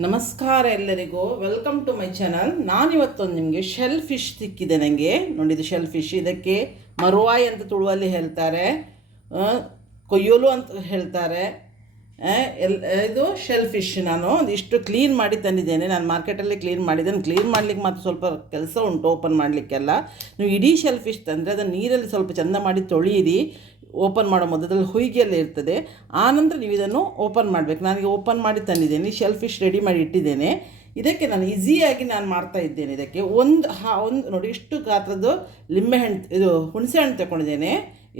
ನಮಸ್ಕಾರ ಎಲ್ಲರಿಗೂ, welcome to my channel. ನಾನಿವತ್ತೊಂದು ನಿಮಗೆ ಶೆಲ್ ಫಿಶ್ ಸಿಕ್ಕಿದೆ ನನಗೆ. ನೋಡಿದ್ದು ಶೆಲ್ ಫಿಶ್, ಇದಕ್ಕೆ ಮರುವಾಯಿ ಅಂತ ತುಳುವಲ್ಲಿ ಹೇಳ್ತಾರೆ, ಕೊಯ್ಯೋಲು ಅಂತ ಹೇಳ್ತಾರೆ. ಇದು ಶೆಲ್ ಫಿಶ್ ನಾನು ಇಷ್ಟು ಕ್ಲೀನ್ ಮಾಡಿ ತಂದಿದ್ದೇನೆ. ನಾನು ಮಾರ್ಕೆಟಲ್ಲಿ ಕ್ಲೀನ್ ಮಾಡಿದ್ದೇನೆ. ಕ್ಲೀನ್ ಮಾಡಲಿಕ್ಕೆ ಮತ್ತು ಸ್ವಲ್ಪ ಕೆಲಸ ಉಂಟು, ಓಪನ್ ಮಾಡಲಿಕ್ಕೆಲ್ಲ. ನೀವು ಇಡೀ ಶೆಲ್ ಫಿಶ್ ತಂದರೆ ಅದನ್ನು ನೀರಲ್ಲಿ ಸ್ವಲ್ಪ ಚೆಂದ ಮಾಡಿ ತೊಳೆಯಿರಿ. ಓಪನ್ ಮಾಡೋ ಮೊದಲಲ್ಲಿ ಹೊಯ್ಗೆಲ್ಲ ಇರ್ತದೆ, ಆನಂತರ ನೀವು ಇದನ್ನು ಓಪನ್ ಮಾಡಬೇಕು. ನನಗೆ ಓಪನ್ ಮಾಡಿ ತಂದಿದ್ದೇನೆ, ಶೆಲ್ ಫಿಶ್ ರೆಡಿ ಮಾಡಿ ಇಟ್ಟಿದ್ದೇನೆ. ಇದಕ್ಕೆ ನಾನು ಈಸಿಯಾಗಿ ಮಾಡ್ತಾ ಇದ್ದೇನೆ. ಇದಕ್ಕೆ ಒಂದು ನೋಡಿ ಇಷ್ಟು ಗಾತ್ರದ್ದು ಲಿಂಬೆಹಣ್ಣು, ಇದು ಹುಣಸೆ ಹಣ್ಣು ತಗೊಂಡಿದ್ದೇನೆ.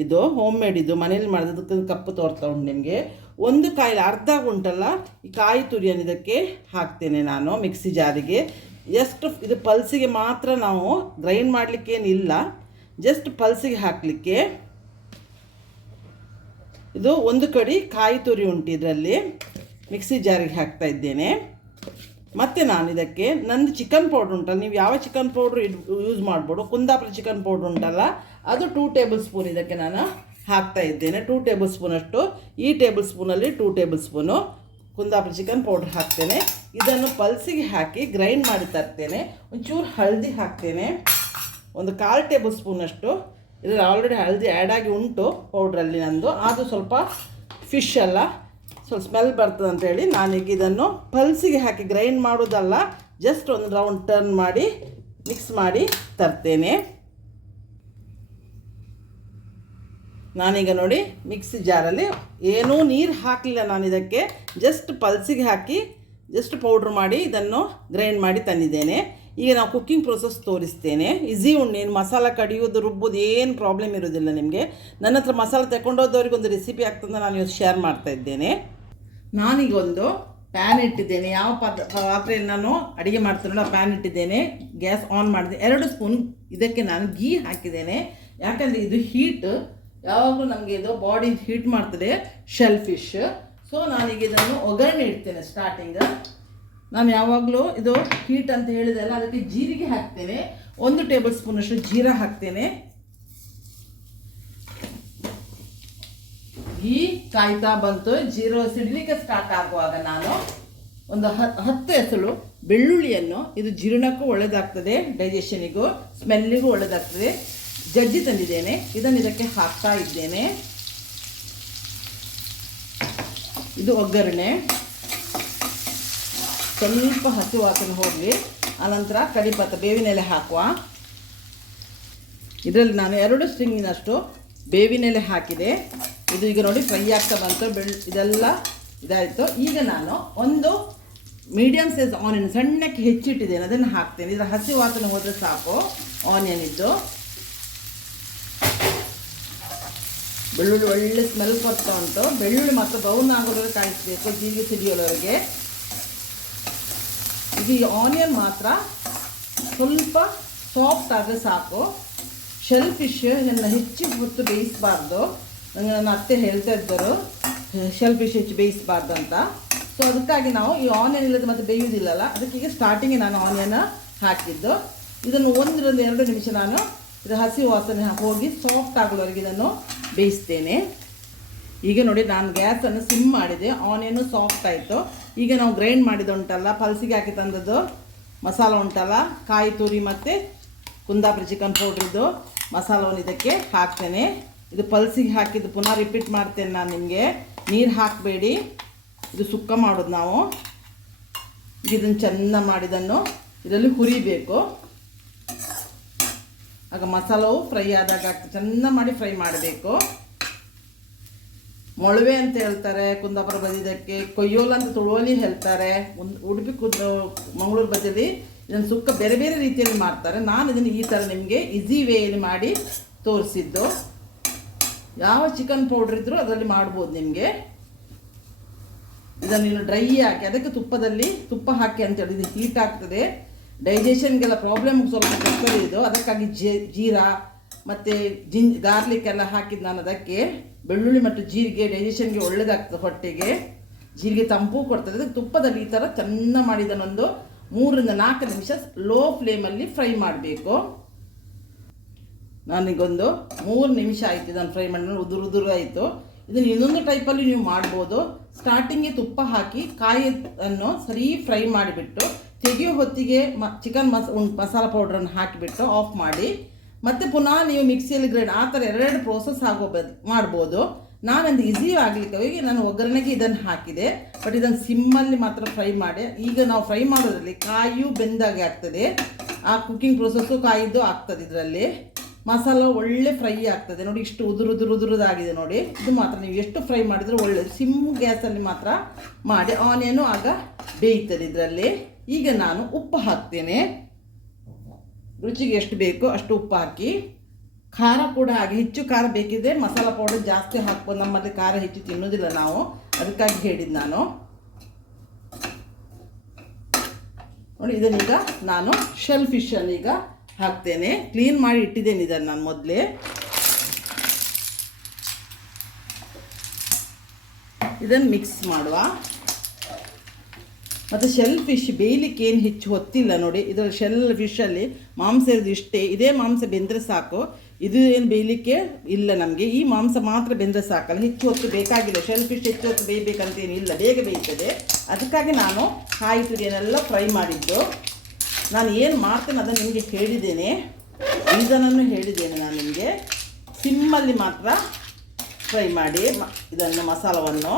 ಇದು ಹೋಮ್ ಮೇಡ್, ಇದು ಮನೇಲಿ ಮಾಡೋದಕ್ಕೆ ಕಪ್ಪು ತೋರ್ತಾ ಉಂಟು ನಿಮಗೆ. ಒಂದು ಕಾಯಿಲೆ ಅರ್ಧ ಉಂಟಲ್ಲ, ಈ ಕಾಯಿ ತುರಿಯನ್ನು ಇದಕ್ಕೆ ಹಾಕ್ತೇನೆ ನಾನು ಮಿಕ್ಸಿ ಜಾರಿಗೆ. ಜಸ್ಟ್ ಇದು ಪಲ್ಸಿಗೆ ಮಾತ್ರ, ನಾವು ಗ್ರೈಂಡ್ ಮಾಡಲಿಕ್ಕೇನಿಲ್ಲ, ಜಸ್ಟ್ ಪಲ್ಸಿಗೆ ಹಾಕಲಿಕ್ಕೆ. ಇದು ಒಂದು ಕಡೆ ಕಾಯಿ ತುರಿ ಉಂಟು, ಇದರಲ್ಲಿ ಮಿಕ್ಸಿ ಜಾರಿಗೆ ಹಾಕ್ತಾ ಇದ್ದೇನೆ. ಮತ್ತು ನಾನು ಇದಕ್ಕೆ ನಂದು ಚಿಕನ್ ಪೌಡ್ರ್ ಉಂಟಲ್ಲ, ನೀವು ಯಾವ ಚಿಕನ್ ಪೌಡ್ರ್ ಯೂಸ್ ಮಾಡ್ಬೋದು. ಕುಂದಾಪುರ ಚಿಕನ್ ಪೌಡ್ರ್ ಉಂಟಲ್ಲ, ಅದು 2 ಟೇಬಲ್ ಸ್ಪೂನ್ ಇದಕ್ಕೆ ನಾನು ಹಾಕ್ತಾ ಇದ್ದೇನೆ. 2 ಟೇಬಲ್ ಸ್ಪೂನಷ್ಟು, ಈ ಟೇಬಲ್ ಸ್ಪೂನಲ್ಲಿ 2 table spoon Kundapur chicken powder ಹಾಕ್ತೇನೆ. ಇದನ್ನು ಪಲ್ಸಿಗೆ ಹಾಕಿ ಗ್ರೈಂಡ್ ಮಾಡಿ ತರ್ತೇನೆ. ಒಂಚೂರು ಹಳದಿ ಹಾಕ್ತೇನೆ, ಒಂದು 1/4 ಟೇಬಲ್ ಸ್ಪೂನಷ್ಟು. ಇದರಲ್ಲಿ ಆಲ್ರೆಡಿ ಹಳದಿ ಆ್ಯಡ್ ಆಗಿ ಉಂಟು ಪೌಡ್ರಲ್ಲಿ ನಂದು. ಅದು ಸ್ವಲ್ಪ ಫಿಶ್ ಎಲ್ಲ ಸ್ವಲ್ಪ ಸ್ಮೆಲ್ ಬರ್ತದೆ ಅಂತೇಳಿ ನಾನೀಗ ಇದನ್ನು ಪಲ್ಸಿಗೆ ಹಾಕಿ ಗ್ರೈಂಡ್ ಮಾಡೋದಲ್ಲ, ಜಸ್ಟ್ ಒಂದು ರೌಂಡ್ ಟರ್ನ್ ಮಾಡಿ ಮಿಕ್ಸ್ ಮಾಡಿ ತರ್ತೇನೆ. ನಾನೀಗ ನೋಡಿ ಮಿಕ್ಸಿ ಜಾರಲ್ಲಿ ಏನೂ ನೀರು ಹಾಕಲಿಲ್ಲ ನಾನು ಇದಕ್ಕೆ, ಜಸ್ಟ್ ಪಲ್ಸಿಗೆ ಹಾಕಿ ಜಸ್ಟ್ ಪೌಡ್ರ್ ಮಾಡಿ ಇದನ್ನು ಗ್ರೈಂಡ್ ಮಾಡಿ ತಂದಿದ್ದೇನೆ. ಈಗ ನಾವು ಕುಕ್ಕಿಂಗ್ ಪ್ರೊಸೆಸ್ ತೋರಿಸ್ತೇನೆ. ಈಸಿ ಉಂಟು, ಏನು ಮಸಾಲ ಕಡಿಯೋದು ರುಬ್ಬೋದು ಏನು ಪ್ರಾಬ್ಲಮ್ ಇರೋದಿಲ್ಲ ನಿಮಗೆ. ನನ್ನ ಹತ್ರ ಮಸಾಲೆ ತಗೊಂಡೋದವ್ರಿಗೆ ಒಂದು ರೆಸಿಪಿ ಆಗ್ತದೆ, ನಾನು ಇವತ್ತು ಶೇರ್ ಮಾಡ್ತಾ ಇದ್ದೇನೆ. ನಾನೀಗ ಒಂದು ಪ್ಯಾನ್ ಇಟ್ಟಿದ್ದೇನೆ. ಯಾವ ಪಾತ್ರೆಯಲ್ಲಿ ನಾನು ಅಡುಗೆ ಮಾಡ್ತೀನಲ್ಲ ಪ್ಯಾನ್ ಇಟ್ಟಿದ್ದೇನೆ, ಗ್ಯಾಸ್ ಆನ್ ಮಾಡಿದೆ. 2 ಸ್ಪೂನ್ ಇದಕ್ಕೆ ನಾನು ಗೀ ಹಾಕಿದ್ದೇನೆ. ಯಾಕಂದರೆ ಇದು ಹೀಟ್ ಯಾವಾಗಲೂ ನಮಗೆ ಇದು ಬಾಡಿ ಹೀಟ್ ಮಾಡ್ತದೆ ಶೆಲ್ ಫಿಶ್. ಸೊ ನಾನೀಗ ಇದನ್ನು ಒಗ್ಗರಣೆ ಇಡ್ತೇನೆ. ಸ್ಟಾರ್ಟಿಂಗ್ ನಾನು ಯಾವಾಗಲೂ ಇದು ಹೀಟ್ ಅಂತ ಹೇಳಿದೆಲ್ಲ, ಅದಕ್ಕೆ ಜೀರಿಗೆ ಹಾಕ್ತೇನೆ. 1 ಟೇಬಲ್ ಸ್ಪೂನಷ್ಟು ಜೀರಾ ಹಾಕ್ತೇನೆ. ಈ ಕಾಯ್ತಾ ಬಂತು, ಜೀರೋ ಸಿಡ್ಲಿಕ್ಕೆ ಸ್ಟಾರ್ಟ್ ಆಗುವಾಗ ನಾನು ಒಂದು 10 ಎಸಳು ಬೆಳ್ಳುಳ್ಳಿಯನ್ನು, ಇದು ಜೀರ್ಣಕ್ಕೂ ಒಳ್ಳೆಯದಾಗ್ತದೆ, ಡೈಜೆಷನಿಗೂ ಸ್ಮೆಲ್ಲಿಗೂ ಒಳ್ಳೆಯದಾಗ್ತದೆ, ಜಜ್ಜಿ ತಂದಿದ್ದೇನೆ. ಇದನ್ನು ಇದಕ್ಕೆ ಹಾಕ್ತಾ ಇದ್ದೇನೆ. ಇದು ಒಗ್ಗರಣೆ. ಸ್ವಲ್ಪ ಹಸಿ ವಾಸನೆ ಹೋಗಲಿ, ಆನಂತರ ಕಡಿಪತ್ತ ಬೇವಿನ ಎಲೆ ಹಾಕುವ. ಇದರಲ್ಲಿ ನಾನು 2 ಸ್ಟ್ರಿಂಗಿನಷ್ಟು ಬೇವಿನ ಎಲೆ ಹಾಕಿದೆ. ಇದು ಈಗ ನೋಡಿ ಫ್ರೈ ಆಗ್ತಾ ಬಂತು, ಇದೆಲ್ಲ ಇದಾಯಿತು. ಈಗ ನಾನು ಒಂದು ಮೀಡಿಯಮ್ ಸೈಜ್ ಆನಿಯನ್ ಸಣ್ಣಕ್ಕೆ ಹೆಚ್ಚಿಟ್ಟಿದ್ದೇನೆ, ಅದನ್ನು ಹಾಕ್ತೇನೆ. ಇದರ ಹಸಿ ವಾಸನೆ ಹೋದರೆ ಸಾಕು ಆನಿಯನ್ ಇದ್ದು. ಬೆಳ್ಳುಳ್ಳಿ ಒಳ್ಳೆ ಸ್ಮೆಲ್ ಬರ್ತಾ ಉಂಟು. ಬೆಳ್ಳುಳ್ಳಿ ಮತ್ತು ಬ್ರೌನ್ ಆಗೋದ್ರಿಗೆ ಕಾಯಿಸಬೇಕು, ಜೀರಿಗೆ ಸಿಡಿಯೋವರೆಗೆ. ಈಗ ಈ ಆನಿಯನ್ ಮಾತ್ರ ಸ್ವಲ್ಪ ಸಾಫ್ಟ್ ಆದರೆ ಸಾಕು. ಶೆಲ್ ಫಿಶ್ ಇದನ್ನು ಹೆಚ್ಚು ಹೊತ್ತು ಬೇಯಿಸಬಾರ್ದು. ನನಗೆ ನನ್ನ ಅತ್ತೆ ಹೇಳ್ತಾ ಇದ್ದರು ಶೆಲ್ ಫಿಶ್ ಹೆಚ್ಚು ಬೇಯಿಸಬಾರ್ದು ಅಂತ. ಸೊ ಅದಕ್ಕಾಗಿ ನಾವು ಈ ಆನಿಯನ್ ಇಲ್ಲದೆ ಮತ್ತೆ ಬೇಯುವುದಿಲ್ಲಲ್ಲ, ಅದಕ್ಕೆ ಈಗ ಸ್ಟಾರ್ಟಿಂಗ್ಗೆ ನಾನು ಆನಿಯನ್ ಹಾಕಿದ್ದು. ಇದನ್ನು 1-2 ನಿಮಿಷ ನಾನು ಇದು ಹಸಿ ವಾಸನೆ ಹೋಗಿ ಸಾಫ್ಟ್ ಆಗೋವರೆಗೆ ಇದನ್ನು ಬೇಯಿಸ್ತೇನೆ. ಈಗ ನೋಡಿ ನಾನು ಗ್ಯಾಸನ್ನು ಸಿಮ್ ಮಾಡಿದೆ, ಆನಿಯನ್ನು ಸಾಫ್ಟ್ ಆಯಿತು. ಈಗ ನಾವು ಗ್ರೈಂಡ್ ಮಾಡಿದ್ದು ಉಂಟಲ್ಲ, ಪಲ್ಸಿಗೆ ಹಾಕಿ ತಂದದ್ದು ಮಸಾಲ ಉಂಟಲ್ಲ, ಕಾಯಿ ತುರಿ ಮತ್ತು ಕುಂದಾಪುರ ಚಿಕನ್ ಪೌಡ್ರಿದ್ದು ಮಸಾಲವನ್ನು ಇದಕ್ಕೆ ಹಾಕ್ತೇನೆ. ಇದು ಪಲ್ಸಿಗೆ ಹಾಕಿದ್ದು ಪುನಃ ರಿಪೀಟ್ ಮಾಡ್ತೇನೆ ನಾನು ನಿಮಗೆ. ನೀರು ಹಾಕಬೇಡಿ, ಇದು ಸುಕ್ಕ ಮಾಡೋದು ನಾವು. ಇದನ್ನು ಚೆಂದ ಮಾಡಿದನ್ನು ಇದರಲ್ಲಿ ಹುರಿಬೇಕು. ಆಗ ಮಸಾಲವು ಫ್ರೈ ಆದಾಗ ಚೆಂದ ಮಾಡಿ ಫ್ರೈ ಮಾಡಬೇಕು. ಮೊಳವೆ ಅಂತ ಹೇಳ್ತಾರೆ ಕುಂದಾಪುರ ಬದಿದಕ್ಕೆ, ಕೊಯ್ಯೋಲು ಅಂತ ತುಳುವಲ್ಲಿ ಹೇಳ್ತಾರೆ. ಉಡುಪಿ ಮಂಗಳೂರು ಬದಿಯಲ್ಲಿ ಇದನ್ನು ಸುಕ್ಕ ಬೇರೆ ಬೇರೆ ರೀತಿಯಲ್ಲಿ ಮಾಡ್ತಾರೆ. ನಾನು ಇದನ್ನು ಈ ಥರ ನಿಮಗೆ ಈಸಿ ವೇಯಲ್ಲಿ ಮಾಡಿ ತೋರಿಸಿದ್ದು. ಯಾವ ಚಿಕನ್ ಪೌಡ್ರ್ ಇದ್ದರೂ ಅದರಲ್ಲಿ ಮಾಡ್ಬೋದು ನಿಮಗೆ. ಇದನ್ನು ನೀನು ಡ್ರೈ ಹಾಕಿ, ಅದಕ್ಕೆ ತುಪ್ಪ ಹಾಕಿ ಅಂತೇಳಿ, ಇದು ಹೀಟ್ ಆಗ್ತದೆ, ಡೈಜೆಷನ್ಗೆಲ್ಲ ಪ್ರಾಬ್ಲಮ್ ಸ್ವಲ್ಪ ಬರ್ತದೆ ಇದು. ಅದಕ್ಕಾಗಿ ಜೀರಾ ಮತ್ತು ಗಾರ್ಲಿಕ್ ಎಲ್ಲ ಹಾಕಿದ್ದು ನಾನು ಅದಕ್ಕೆ. ಬೆಳ್ಳುಳ್ಳಿ ಮತ್ತು ಜೀರಿಗೆ ಡೈಜೆಷನ್ಗೆ ಒಳ್ಳೆಯದಾಗ್ತದೆ, ಹೊಟ್ಟೆಗೆ ಜೀರಿಗೆ ತಂಪು ಕೊಡ್ತದೆ. ಅದಕ್ಕೆ ತುಪ್ಪದಲ್ಲಿ ಈ ಥರ ಚೆಂದ ಮಾಡಿದನೊಂದು 3-4 ನಿಮಿಷ ಲೋ ಫ್ಲೇಮಲ್ಲಿ ಫ್ರೈ ಮಾಡಬೇಕು. ನಾನೀಗೊಂದು 3 ನಿಮಿಷ ಆಯಿತು ಇದನ್ನು ಫ್ರೈ ಮಾಡಿ, ಉದುರು ಆಯಿತು. ಇದನ್ನು ಇನ್ನೊಂದು ಟೈಪಲ್ಲಿ ನೀವು ಮಾಡ್ಬೋದು. ಸ್ಟಾರ್ಟಿಂಗ್ಗೆ ತುಪ್ಪ ಹಾಕಿ ಕಾಯಿಯನ್ನು ಸರಿ ಫ್ರೈ ಮಾಡಿಬಿಟ್ಟು ತೆಗೆಯೋ ಹೊತ್ತಿಗೆ ಚಿಕನ್ ಮಸಾಲ ಪೌಡ್ರನ್ನು ಹಾಕಿಬಿಟ್ಟು ಆಫ್ ಮಾಡಿ ಮತ್ತು ಪುನಃ ನೀವು ಮಿಕ್ಸಿಯಲ್ಲಿ ಗ್ರೈಂಡ್ ಆ ಥರ ಎರಡು ಪ್ರೋಸೆಸ್ ಮಾಡ್ಬೋದು. ನಾನೊಂದು ಈಸಿ ಆಗಲಿಕ್ಕೆ ಹೋಗಿ ನಾನು ಒಗ್ಗರಣೆಗೆ ಇದನ್ನು ಹಾಕಿದೆ, ಬಟ್ ಇದನ್ನು ಸಿಮ್ಮಲ್ಲಿ ಮಾತ್ರ ಫ್ರೈ ಮಾಡಿ. ಈಗ ನಾವು ಫ್ರೈ ಮಾಡೋದ್ರಲ್ಲಿ ಕಾಯಿಯು ಬೆಂದಾಗೆ ಆಗ್ತದೆ, ಆ ಕುಕ್ಕಿಂಗ್ ಪ್ರೋಸೆಸ್ಸು ಕಾಯಿದ್ದು ಆಗ್ತದೆ. ಇದರಲ್ಲಿ ಮಸಾಲ ಒಳ್ಳೆ ಫ್ರೈ ಆಗ್ತದೆ ನೋಡಿ. ಇಷ್ಟು ಉದುರುದಾಗಿದೆ ನೋಡಿ. ಇದು ಮಾತ್ರ ನೀವು ಎಷ್ಟು ಫ್ರೈ ಮಾಡಿದರೂ ಒಳ್ಳೆ ಸಿಮ್ ಗ್ಯಾಸಲ್ಲಿ ಮಾತ್ರ ಮಾಡಿ. ಆನಿಯನು ಆಗ ಬೇಯ್ತದೆ ಇದರಲ್ಲಿ. ಈಗ ನಾನು ಉಪ್ಪು ಹಾಕ್ತೇನೆ, ರುಚಿಗೆ ಎಷ್ಟು ಬೇಕೋ ಅಷ್ಟು ಉಪ್ಪು ಹಾಕಿ. ಖಾರ ಕೂಡ ಹಾಗೆ, ಹೆಚ್ಚು ಖಾರ ಬೇಕಿದ್ರೆ ಮಸಾಲ ಪೌಡರ್ ಜಾಸ್ತಿ ಹಾಕ್ಬೋದು. ನಮ್ಮಲ್ಲಿ ಖಾರ ಹೆಚ್ಚು ತಿನ್ನೋದಿಲ್ಲ ನಾವು, ಅದಕ್ಕಾಗಿ ಹೇಳಿದ್ದು ನಾನು ನೋಡಿ. ಇದನ್ನೀಗ ನಾನು ಶೆಲ್ ಫಿಶನ್ನು ಈಗ ಹಾಕ್ತೇನೆ. ಕ್ಲೀನ್ ಮಾಡಿ ಇಟ್ಟಿದ್ದೇನೆ ಇದನ್ನು ನಾನು ಮೊದಲೇ. ಇದನ್ನು ಮಿಕ್ಸ್ ಮಾಡುವ. ಮತ್ತು ಶೆಲ್ ಫಿಶ್ ಬೇಯಲಿಕ್ಕೆ ಏನು ಹೆಚ್ಚು ಹೊತ್ತಿಲ್ಲ ನೋಡಿ. ಇದರಲ್ಲಿ ಶೆಲ್ ಫಿಶಲ್ಲಿ ಮಾಂಸ ಇರೋದು ಇಷ್ಟೇ, ಇದೇ ಮಾಂಸ ಬೆಂದರೆ ಸಾಕು. ಇದು ಏನು ಬೇಯಲಿಕ್ಕೆ ಇಲ್ಲ ನಮಗೆ, ಈ ಮಾಂಸ ಮಾತ್ರ ಬೆಂದರೆ ಸಾಕಲ್ಲ, ಹೆಚ್ಚು ಹೊತ್ತು ಬೇಕಾಗಿಲ್ಲ. ಶೆಲ್ ಫಿಶ್ ಹೆಚ್ಚು ಹೊತ್ತು ಬೇಯಬೇಕಂತೇನಿಲ್ಲ, ಬೇಗ ಬೇಯ್ತದೆ. ಅದಕ್ಕಾಗಿ ನಾನು ಕಾಯಿ ತುರಿಯನ್ನೆಲ್ಲ ಫ್ರೈ ಮಾಡಿದ್ದು. ನಾನು ಏನು ಮಾಡ್ತೇನೆ ಅದನ್ನು ನಿಮಗೆ ಹೇಳಿದ್ದೇನೆ, ಇದನ್ನು ಹೇಳಿದ್ದೇನೆ ನಾನು ನಿಮಗೆ. ಸಿಮ್ಮಲ್ಲಿ ಮಾತ್ರ ಫ್ರೈ ಮಾಡಿ ಇದನ್ನು ಮಸಾಲವನ್ನು.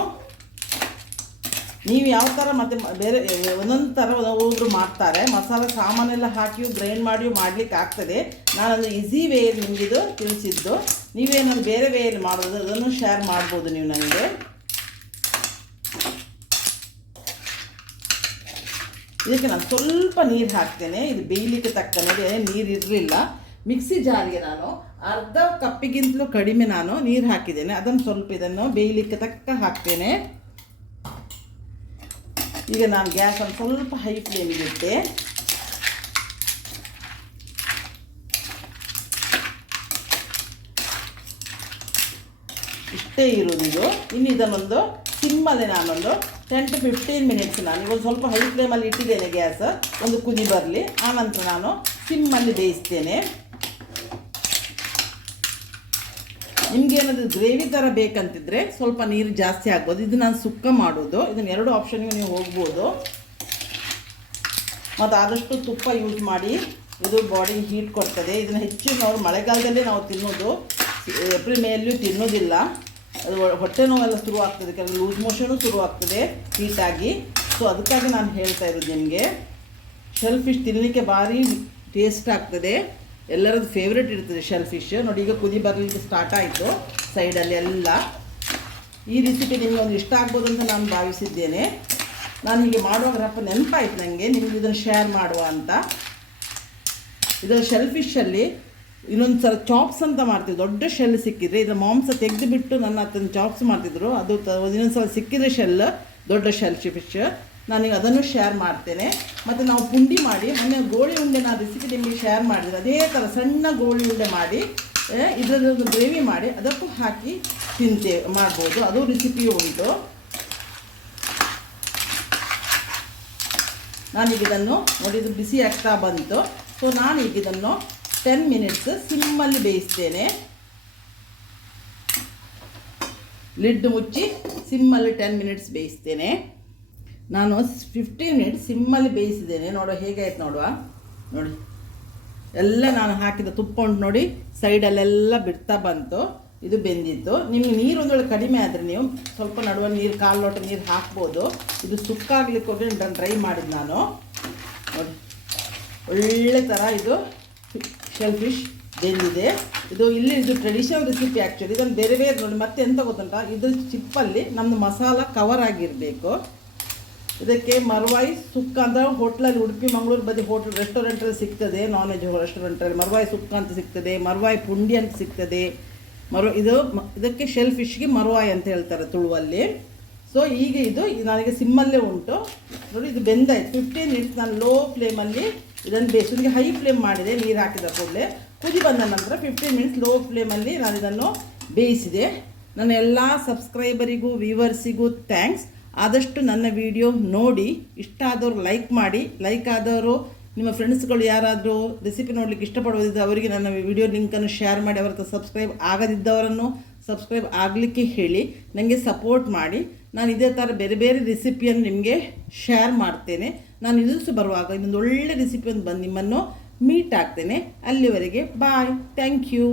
ನೀವು ಯಾವ ಥರ ಮತ್ತು ಬೇರೆ ಒಂದೊಂದು ಥರ ಒಬ್ಬರು ಮಾಡ್ತಾರೆ, ಮಸಾಲೆ ಸಾಮಾನೆಲ್ಲ ಹಾಕಿಯೂ ಗ್ರೈಂಡ್ ಮಾಡಿಯೂ ಮಾಡಲಿಕ್ಕೆ ಆಗ್ತದೆ. ನಾನೊಂದು ಈಸಿ ವೇಯಲ್ಲಿ ನಿಮಗಿದು ತಿಳಿಸಿದ್ದು. ನೀವೇನಾದ್ರು ಬೇರೆ ವೇಯಲ್ಲಿ ಮಾಡೋದು ಅದನ್ನು ಶೇರ್ ಮಾಡ್ಬೋದು ನೀವು ನನಗೆ. ಇದಕ್ಕೆ ನಾನು ಸ್ವಲ್ಪ ನೀರು ಹಾಕ್ತೇನೆ, ಇದು ಬೇಯಲಿಕ್ಕೆ ತಕ್ಕಂತೆ. ನೀರು ಇರಲಿಲ್ಲ. ಮಿಕ್ಸಿ ಜಾರಿಗೆ ನಾನು ಅರ್ಧ ಕಪ್ಪಿಗಿಂತಲೂ ಕಡಿಮೆ ನಾನು ನೀರು ಹಾಕಿದ್ದೇನೆ. ಅದನ್ನು ಸ್ವಲ್ಪ ಇದನ್ನು ಬೇಯಲಿಕ್ಕೆ ತಕ್ಕ ಹಾಕ್ತೇನೆ. ಈಗ ನಾನು ಗ್ಯಾಸನ್ನು ಸ್ವಲ್ಪ ಹೈ ಫ್ಲೇಮಿಗೆ ಇಟ್ಟೆ. ಇಷ್ಟೇ ಇರೋದು. ಇನ್ನು ಇದನ್ನೊಂದು ಸಿಮ್ಮಲ್ಲಿ ನಾನೊಂದು 10 to 15 ಮಿನಿಟ್ಸ್ ನಾನು ಇವಾಗ ಸ್ವಲ್ಪ ಹೈ ಫ್ಲೇಮಲ್ಲಿ ಇಟ್ಟಿದ್ದೇನೆ. ಗ್ಯಾಸ್ ಒಂದು ಕುದಿ ಬರಲಿ, ಆನಂತರ ನಾನು ಸಿಮ್ಮಲ್ಲಿ ಬೇಯಿಸ್ತೇನೆ. ನಿಮಗೇನಾದರೂ ಗ್ರೇವಿ ಥರ ಬೇಕಂತಿದ್ರೆ ಸ್ವಲ್ಪ ನೀರು ಜಾಸ್ತಿ ಆಗ್ಬೋದು. ಇದು ನಾನು ಸುಕ್ಕ ಮಾಡೋದು. ಇದನ್ನು ಎರಡು ಆಪ್ಷನ್ಗೆ ನೀವು ಹೋಗ್ಬೋದು. ಮತ್ತು ಆದಷ್ಟು ತುಪ್ಪ ಯೂಸ್ ಮಾಡಿ, ಇದು ಬಾಡಿ ಹೀಟ್ ಕೊಡ್ತದೆ. ಇದನ್ನು ಹೆಚ್ಚು ನಾವು ಮಳೆಗಾಲದಲ್ಲೇ ನಾವು ತಿನ್ನೋದು, ಏಪ್ರಿಲ್ ಮೇಯಲ್ಲೂ ತಿನ್ನೋದಿಲ್ಲ. ಅದು ಹೊಟ್ಟೆ ನೋವೆಲ್ಲ ಶುರು ಆಗ್ತದೆ, ಕೆಲವು ಲೂಸ್ ಮೋಷನು ಶುರು ಆಗ್ತದೆ ಹೀಟಾಗಿ. ಸೊ ಅದಕ್ಕಾಗಿ ನಾನು ಹೇಳ್ತಾ ಇರೋದು ನಿಮಗೆ. ಶೆಲ್ ಫಿಶ್ ತಿನ್ನಲಿಕ್ಕೆ ಭಾರಿ ಟೇಸ್ಟ್ ಆಗ್ತದೆ, ಎಲ್ಲರದ್ದು ಫೇವ್ರೇಟ್ ಇರ್ತದೆ ಶೆಲ್ ಫಿಶ್. ನೋಡಿ ಈಗ ಕುದಿ ಬರಲಿಕ್ಕೆ ಸ್ಟಾರ್ಟ್ ಆಯಿತು ಸೈಡಲ್ಲಿ ಎಲ್ಲ. ಈ ರೆಸಿಪಿ ನಿಮಗೆ ಒಂದು ಇಷ್ಟ ಆಗ್ಬೋದು ಅಂತ ನಾನು ಭಾವಿಸಿದ್ದೇನೆ. ನಾನು ಹೀಗೆ ಮಾಡುವಾಗ ನೆನಪಾಯ್ತು ನನಗೆ ನಿಮಗೆ ಇದನ್ನು ಶೇರ್ ಮಾಡುವ ಅಂತ. ಇದರ ಶೆಲ್ ಫಿಶಲ್ಲಿ ಇನ್ನೊಂದು ಸಲ ಚಾಪ್ಸ್ ಅಂತ ಮಾಡ್ತಿದ್ರು. ದೊಡ್ಡ ಶೆಲ್ ಸಿಕ್ಕಿದರೆ ಇದರ ಮಾಂಸ ತೆಗೆದುಬಿಟ್ಟು ನನ್ನ ಹತ್ತನ್ನು ಚಾಪ್ಸ್ ಮಾಡ್ತಿದ್ರು. ಅದು ಇನ್ನೊಂದು ಸಲ ಸಿಕ್ಕಿದ್ರೆ ಶೆಲ್, ದೊಡ್ಡ ಶೆಲ್ ಫಿಶ್, ನಾನೀಗ ಅದನ್ನು ಶೇರ್ ಮಾಡ್ತೇನೆ. ಮತ್ತು ನಾವು ಪುಂಡಿ ಮಾಡಿ, ಮೊನ್ನೆ ಗೋಳಿ ಉಂಡೆ ನಾನು ರೆಸಿಪಿ ನಿಮಗೆ ಶೇರ್ ಮಾಡಿದರೆ ಅದೇ ಥರ ಸಣ್ಣ ಗೋಳಿ ಉಂಡೆ ಮಾಡಿ ಇದರದ್ದು ಗ್ರೇವಿ ಮಾಡಿ ಅದಕ್ಕೂ ಹಾಕಿ ಮಾಡ್ಬೋದು. ಅದು ರೆಸಿಪಿಯೂ ಉಂಟು. ನಾನೀಗ ಇದನ್ನು ನೋಡಿ, ಇದು ಬಿಸಿ ಆಗ್ತಾ ಬಂತು. ಸೊ ನಾನೀಗ ಇದನ್ನು 10 ಮಿನಿಟ್ಸ್ ಸಿಮ್ಮಲ್ಲಿ ಬೇಯಿಸ್ತೇನೆ. ಲಿಡ್ ಮುಚ್ಚಿ ಸಿಮ್ಮಲ್ಲಿ 10 ಮಿನಿಟ್ಸ್ ಬೇಯಿಸ್ತೇನೆ. ನಾನು 15 ಮಿನಿಟ್ಸ್ ಸಿಮ್ಮಲ್ಲಿ ಬೇಯಿಸಿದ್ದೇನೆ. ನೋಡುವ ಹೇಗಾಯ್ತು ನೋಡುವ. ನೋಡಿ ಎಲ್ಲ ನಾನು ಹಾಕಿದ ತುಪ್ಪ ಉಂಟು ನೋಡಿ, ಸೈಡಲ್ಲೆಲ್ಲ ಬಿಡ್ತಾ ಬಂತು. ಇದು ಬೆಂದಿತ್ತು. ನಿಮಗೆ ನೀರು ಒಂದೊಳಗೆ ಕಡಿಮೆ ಆದರೆ ನೀವು ಸ್ವಲ್ಪ ನಡುವಲ್ಲಿ ನೀರು 1/4 ಲೋಟ ನೀರು ಹಾಕ್ಬೋದು. ಇದು ಸುಕ್ಕಾಗ್ಲಿಕ್ಕೆ ಹೋಗಿ ನಾನು ಟ್ರೈ ಮಾಡಿದ್ದು ನಾನು. ನೋಡಿ ಒಳ್ಳೆ ಥರ ಇದು ಶೆಲ್ ಫಿಶ್ ಬೆಂದಿದೆ. ಇದು ಟ್ರೆಡಿಷನಲ್ ರೆಸಿಪಿ ಆ್ಯಕ್ಚುಲಿ. ಇದನ್ನು ಬೇರೆ ಬೇರೆ ನೋಡಿ ಮತ್ತೆ ಎಂತ ಗೊತ್ತುಂಟ, ಇದ್ರ ಚಿಪ್ಪಲ್ಲಿ ನಮ್ಮದು ಮಸಾಲ ಕವರ್ ಆಗಿರಬೇಕು. ಇದಕ್ಕೆ ಮರ್ವಾಯಿ ಸುಕ್ಕ ಅಂತ ಹೋಟ್ಲಲ್ಲಿ ಉಡುಪಿ ಮಂಗಳೂರು ಬದಿ ರೆಸ್ಟೋರೆಂಟಲ್ಲಿ ಸಿಗ್ತದೆ. ನಾನ್ ವೆಜ್ ರೆಸ್ಟೋರೆಂಟಲ್ಲಿ ಮರ್ವಾಯಿ ಸುಕ್ಕ ಅಂತ ಸಿಗ್ತದೆ, ಮರ್ವಾಯಿ ಪುಂಡಿ ಅಂತ ಸಿಗ್ತದೆ. ಇದಕ್ಕೆ ಶೆಲ್ ಫಿಶ್ಗೆ ಮರ್ವಾಯಿ ಅಂತ ಹೇಳ್ತಾರೆ ತುಳುವಲ್ಲಿ. ಸೊ ಈಗ ಇದು ನನಗೆ ಸಿಮ್ಮಲ್ಲೇ ಉಂಟು ನೋಡಿ. ಇದು ಬೆಂದಾಯ್ತು. 15 ಮಿನಿಟ್ಸ್ ನಾನು ಲೋ ಫ್ಲೇಮಲ್ಲಿ ಇದನ್ನು ಬೇಯಿಸೋದಕ್ಕೆ ಹೈ ಫ್ಲೇಮ್ ಮಾಡಿದೆ. ನೀರು ಹಾಕಿದ ಕೂಡಲೇ ಕುದಿ ಬಂದ ನಂತರ 15 ಮಿನಿಟ್ಸ್ ಲೋ ಫ್ಲೇಮಲ್ಲಿ ನಾನು ಇದನ್ನು ಬೇಯಿಸಿದೆ. ನನ್ನ ಎಲ್ಲ ಸಬ್ಸ್ಕ್ರೈಬರಿಗೂ ವ್ಯೂವರ್ಸಿಗೂ ಥ್ಯಾಂಕ್ಸ್. ಆದಷ್ಟು ನನ್ನ ವಿಡಿಯೋ ನೋಡಿ ಇಷ್ಟ ಆದವರು ಲೈಕ್ ಮಾಡಿ. ಲೈಕ್ ಆದವರು ನಿಮ್ಮ ಫ್ರೆಂಡ್ಸ್ಗಳು ಯಾರಾದರೂ ರೆಸಿಪಿ ನೋಡಲಿಕ್ಕೆ ಇಷ್ಟಪಡೋದಿದ್ದರೆ ಅವರಿಗೆ ನನ್ನ ವಿಡಿಯೋ ಲಿಂಕನ್ನು ಶೇರ್ ಮಾಡಿ. ಅವರ ಹತ್ರ ಸಬ್ಸ್ಕ್ರೈಬ್ ಆಗದಿದ್ದವರನ್ನು ಸಬ್ಸ್ಕ್ರೈಬ್ ಆಗಲಿಕ್ಕೆ ಹೇಳಿ, ನನಗೆ ಸಪೋರ್ಟ್ ಮಾಡಿ. ನಾನು ಇದೇ ಥರ ಬೇರೆ ಬೇರೆ ರೆಸಿಪಿಯನ್ನು ನಿಮಗೆ ಶೇರ್ ಮಾಡ್ತೇನೆ. ನಾನು ಇನ್ನೊಂದು ಬರುವಾಗ ಇನ್ನೊಂದು ಒಳ್ಳೆ ರೆಸಿಪಿಯನ್ನು ಬಂದು ನಿಮ್ಮನ್ನು ಮೀಟ್ ಆಗ್ತೇನೆ. ಅಲ್ಲಿವರೆಗೆ ಬಾಯ್. Thank you.